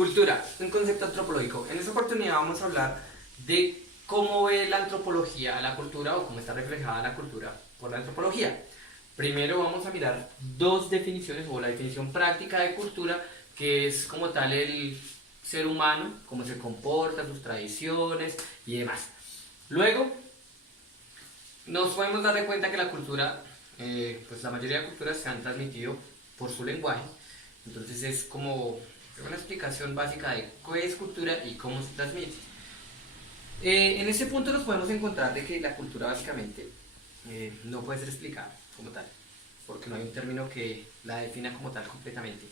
Cultura, un concepto antropológico. En esta oportunidad vamos a hablar de cómo ve la antropología a la cultura o cómo está reflejada la cultura por la antropología. Primero vamos a mirar dos definiciones o la definición práctica de cultura, que es como tal el ser humano, cómo se comporta, sus tradiciones y demás. Luego nos podemos dar de cuenta que la cultura, pues la mayoría de culturas se han transmitido por su lenguaje. Entonces es como una explicación básica de qué es cultura y cómo se transmite. En este punto nos podemos encontrar de que la cultura básicamente no puede ser explicada como tal, porque no hay un término que la defina como tal completamente.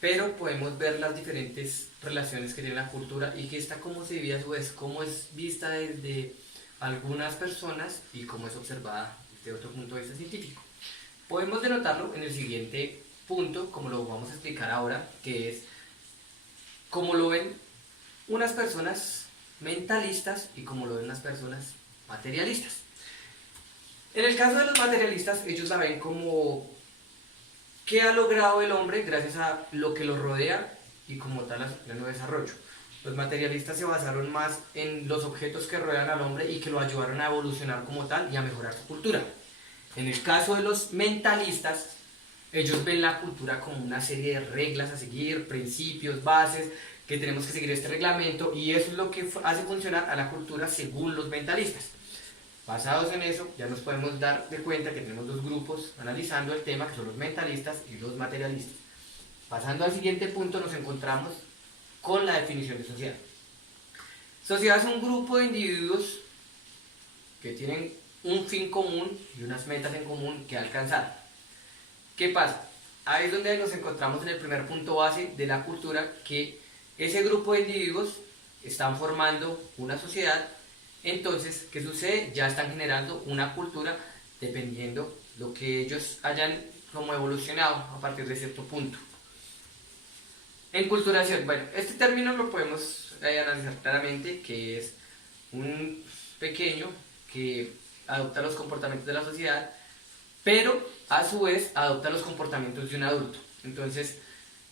Pero podemos ver las diferentes relaciones que tiene la cultura y que esta cómo se vive a su vez, cómo es vista desde algunas personas y cómo es observada desde otro punto de vista científico. Podemos denotarlo en el siguiente punto, como lo vamos a explicar ahora, que es cómo lo ven unas personas mentalistas y cómo lo ven las personas materialistas. En el caso de los materialistas, ellos la ven como qué ha logrado el hombre gracias a lo que lo rodea y como tal a su pleno desarrollo. Los materialistas se basaron más en los objetos que rodean al hombre y que lo ayudaron a evolucionar como tal y a mejorar su cultura. En el caso de los mentalistas, ellos ven la cultura como una serie de reglas a seguir, principios, bases, que tenemos que seguir este reglamento, y eso es lo que hace funcionar a la cultura según los mentalistas. Basados en eso, ya nos podemos dar de cuenta que tenemos dos grupos analizando el tema, que son los mentalistas y los materialistas. Pasando al siguiente punto, nos encontramos con la definición de sociedad. Sociedad es un grupo de individuos que tienen un fin común y unas metas en común que alcanzar. ¿Qué pasa? Ahí es donde nos encontramos en el primer punto base de la cultura, que ese grupo de individuos están formando una sociedad. Entonces, ¿qué sucede? Ya están generando una cultura dependiendo lo que ellos hayan como evolucionado a partir de cierto punto. Enculturación, bueno, este término lo podemos analizar claramente, que es un pequeño que adopta los comportamientos de la sociedad, pero a su vez adopta los comportamientos de un adulto. Entonces,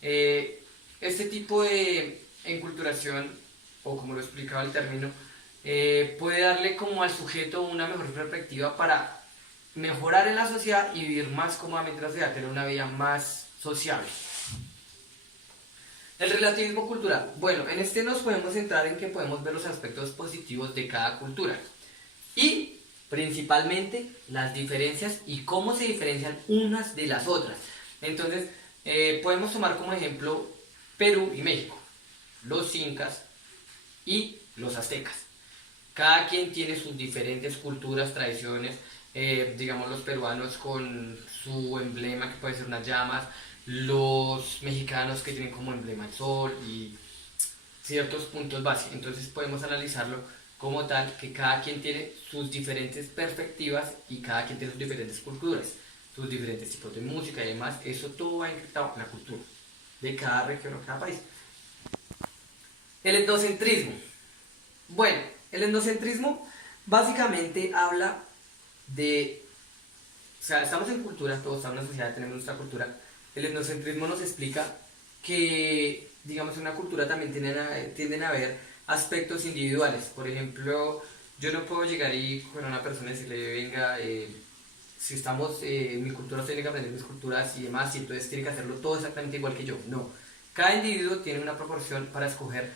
este tipo de enculturación, o como lo explicaba el término, puede darle como al sujeto una mejor perspectiva para mejorar en la sociedad y vivir más cómodamente en la sociedad, tener una vida más sociable. El relativismo cultural. Bueno, en este nos podemos centrar en que podemos ver los aspectos positivos de cada cultura y principalmente las diferencias y cómo se diferencian unas de las otras. Entonces, podemos tomar como ejemplo Perú y México, los incas y los aztecas. Cada quien tiene sus diferentes culturas, tradiciones, digamos los peruanos con su emblema que puede ser unas llamas, los mexicanos que tienen como emblema el sol y ciertos puntos básicos. Entonces podemos analizarlo como tal, que cada quien tiene sus diferentes perspectivas y cada quien tiene sus diferentes culturas, sus diferentes tipos de música y demás. Eso todo va encriptado en la cultura de cada región o cada país. El etnocentrismo. Bueno, el etnocentrismo básicamente habla de, o sea, estamos en cultura, todos estamos en una sociedad, tenemos nuestra cultura. El etnocentrismo nos explica que, digamos, en una cultura también tienden a haber aspectos individuales. Por ejemplo, yo no puedo llegar y con una persona y decirle, venga, si estamos en mi cultura, usted tiene que aprender mis culturas y demás, y entonces tiene que hacerlo todo exactamente igual que yo. No, cada individuo tiene una proporción para escoger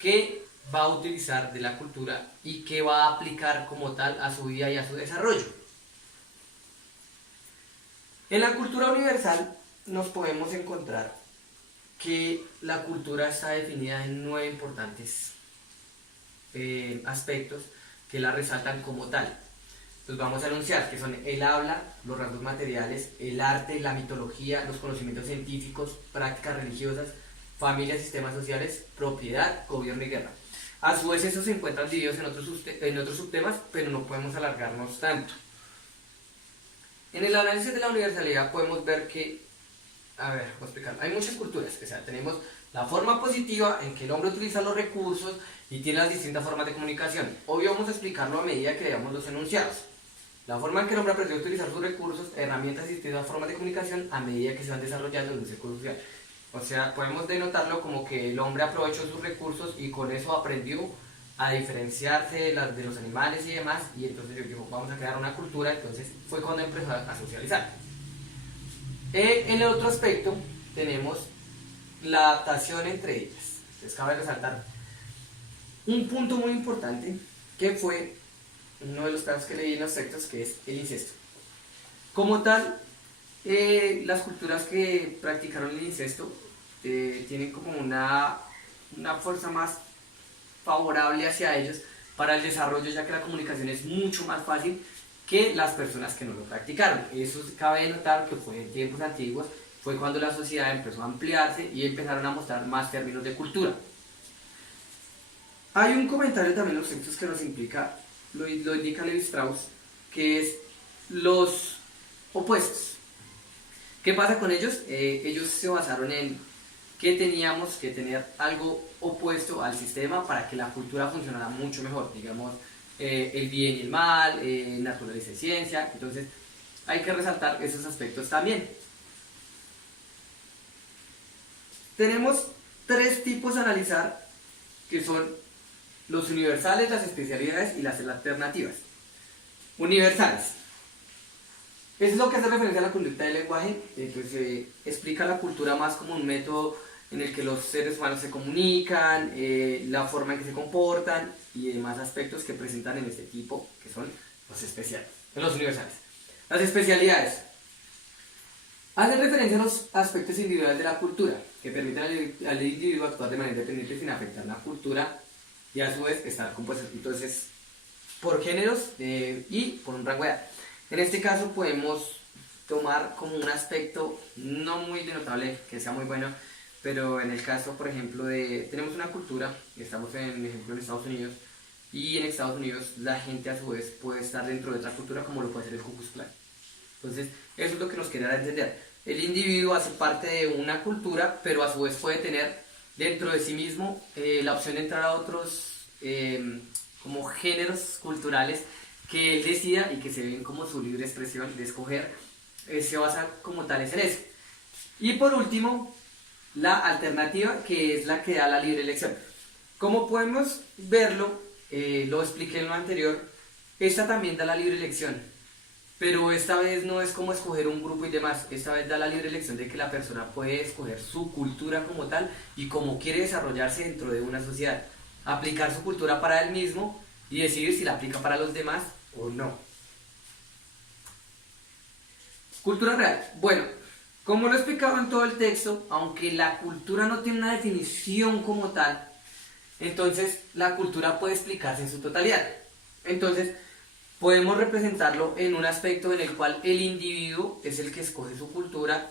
qué va a utilizar de la cultura y qué va a aplicar como tal a su vida y a su desarrollo. En la cultura universal nos podemos encontrar que la cultura está definida en 9 importantes aspectos que la resaltan como tal. Los vamos a enunciar, que son el habla, los rasgos materiales, el arte, la mitología, los conocimientos científicos, prácticas religiosas, familia, sistemas sociales, propiedad, gobierno y guerra. A su vez, estos se encuentran divididos en otros subtemas, pero no podemos alargarnos tanto. En el análisis de la universalidad podemos ver que, a ver, voy a explicar, hay muchas culturas, o sea, tenemos la forma positiva en que el hombre utiliza los recursos y tiene las distintas formas de comunicación. Hoy vamos a explicarlo a medida que veamos los enunciados. La forma en que el hombre aprendió a utilizar sus recursos, herramientas y distintas formas de comunicación a medida que se van desarrollando en un círculo social. O sea, podemos denotarlo como que el hombre aprovechó sus recursos y con eso aprendió a diferenciarse de los animales y demás, y entonces yo digo, vamos a crear una cultura, entonces fue cuando empezó a socializar. En el otro aspecto tenemos la adaptación entre ellas. Entonces cabe resaltar un punto muy importante que fue uno de los casos que leí en los textos, que es el incesto. Como tal, las culturas que practicaron el incesto tienen como una fuerza más favorable hacia ellos para el desarrollo, ya que la comunicación es mucho más fácil que las personas que no lo practicaron. Eso cabe notar que fue en tiempos antiguos, fue cuando la sociedad empezó a ampliarse y empezaron a mostrar más términos de cultura. Hay un comentario también en los textos que nos implica, lo indica Levi Strauss, que es los opuestos. ¿Qué pasa con ellos? Ellos se basaron en que teníamos que tener algo opuesto al sistema para que la cultura funcionara mucho mejor, digamos, el bien y el mal, naturaleza y ciencia. Entonces hay que resaltar esos aspectos también. Tenemos tres tipos a analizar, que son los universales, las especialidades y las alternativas. Universales. Es lo que hace referencia a la conducta del lenguaje, entonces explica la cultura más como un método en el que los seres humanos se comunican, la forma en que se comportan y demás aspectos que presentan en este tipo, que son los especiales, los universales. Las especialidades hacen referencia a los aspectos individuales de la cultura, que permiten al individuo actuar de manera independiente sin afectar la cultura y a su vez estar compuestos entonces por géneros y por un rango de edad. En este caso podemos tomar como un aspecto no muy denotable, que sea muy bueno, pero en el caso, por ejemplo, tenemos una cultura, estamos en ejemplo en Estados Unidos, y en Estados Unidos la gente a su vez puede estar dentro de otra cultura como lo puede ser el Ku Klux Klan. Entonces, eso es lo que nos quería entender. El individuo hace parte de una cultura, pero a su vez puede tener dentro de sí mismo la opción de entrar a otros como géneros culturales que él decida y que se ven como su libre expresión de escoger, se basa como tales en eso. Y por último, la alternativa, que es la que da la libre elección. Como podemos verlo, lo expliqué en lo anterior, esta también da la libre elección, pero esta vez no es como escoger un grupo y demás, esta vez da la libre elección de que la persona puede escoger su cultura como tal y cómo quiere desarrollarse dentro de una sociedad, aplicar su cultura para él mismo y decidir si la aplica para los demás o no. Cultura real. Bueno, como lo he explicado en todo el texto, aunque la cultura no tiene una definición como tal, entonces la cultura puede explicarse en su totalidad. Entonces, podemos representarlo en un aspecto en el cual el individuo es el que escoge su cultura,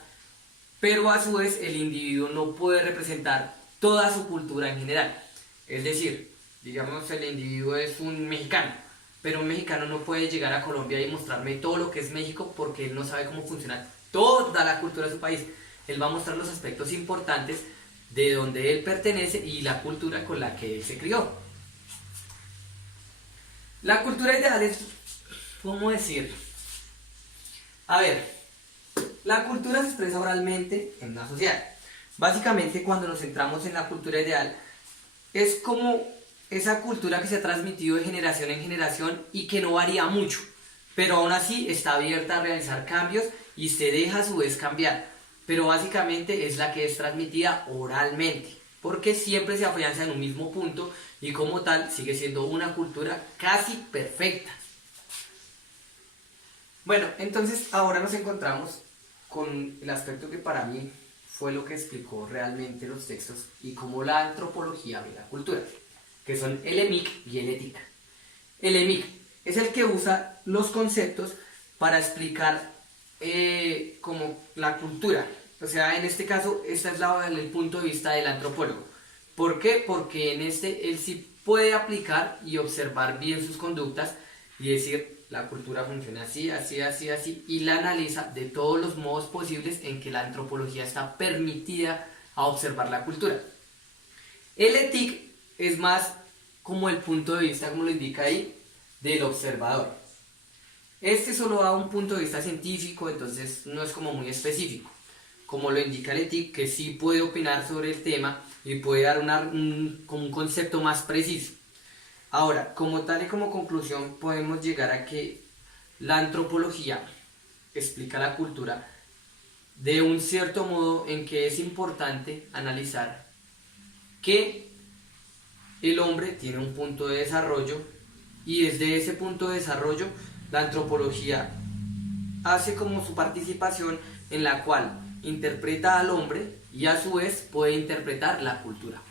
pero a su vez el individuo no puede representar toda su cultura en general. Es decir, digamos el individuo es un mexicano, pero un mexicano no puede llegar a Colombia y mostrarme todo lo que es México porque él no sabe cómo funciona toda la cultura de su país. Él va a mostrar los aspectos importantes de donde él pertenece y la cultura con la que él se crió. La cultura ideal es, ¿cómo decirlo? A ver, la cultura se expresa oralmente en una sociedad. Básicamente, cuando nos centramos en la cultura ideal, es como esa cultura que se ha transmitido de generación en generación y que no varía mucho, pero aún así está abierta a realizar cambios y se deja a su vez cambiar. Pero básicamente es la que es transmitida oralmente, porque siempre se afianza en un mismo punto y como tal sigue siendo una cultura casi perfecta. Bueno, entonces ahora nos encontramos con el aspecto que para mí fue lo que explicó realmente los textos y cómo la antropología ve la cultura, que son el EMIC y el ETIC. El EMIC es el que usa los conceptos para explicar como la cultura. O sea, en este caso, este es el punto de vista del antropólogo. ¿Por qué? Porque en este él sí puede aplicar y observar bien sus conductas y decir, la cultura funciona así, así, así, así, y la analiza de todos los modos posibles en que la antropología está permitida a observar la cultura. El ETIC es más como el punto de vista, como lo indica ahí, del observador. Este solo da un punto de vista científico, entonces no es como muy específico. como lo indica el ETIC, que sí puede opinar sobre el tema y puede dar un concepto más preciso. Ahora, como tal y como conclusión, podemos llegar a que la antropología explica la cultura de un cierto modo en que es importante analizar que el hombre tiene un punto de desarrollo y desde ese punto de desarrollo la antropología hace como su participación en la cual interpreta al hombre y a su vez puede interpretar la cultura.